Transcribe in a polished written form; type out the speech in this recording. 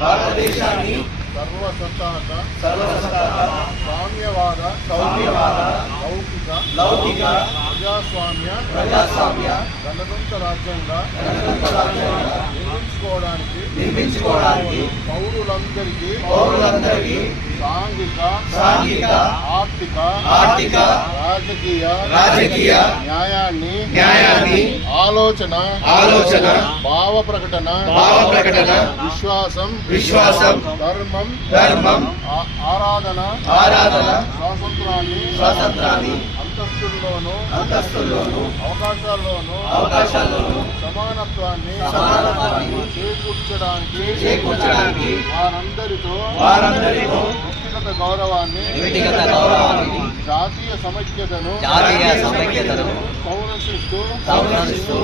భారతదేశాన్ని సర్వసత్తాక సామ్యవాద లౌకిక ప్రజాస్వామ్య గణతంత్ర రాజ్యంగా నిర్మించుకోవడానికి పౌరులందరికీ సాంఘిక ఆర్థిక రాజకీయ న్యాయాన్ని ఆలోచన భావ ప్రకటన విశ్వాసం ధర్మం ఆరాధన స్వాతంత్రాన్ని అంతస్తుల్లోను అవకాశాల్లోను సమానత్వాన్ని చేకూర్చడానికి వారందరితో వ్యక్తిగత గౌరవాన్ని జాతీయ సమైక్యతను సంరక్షిస్తూ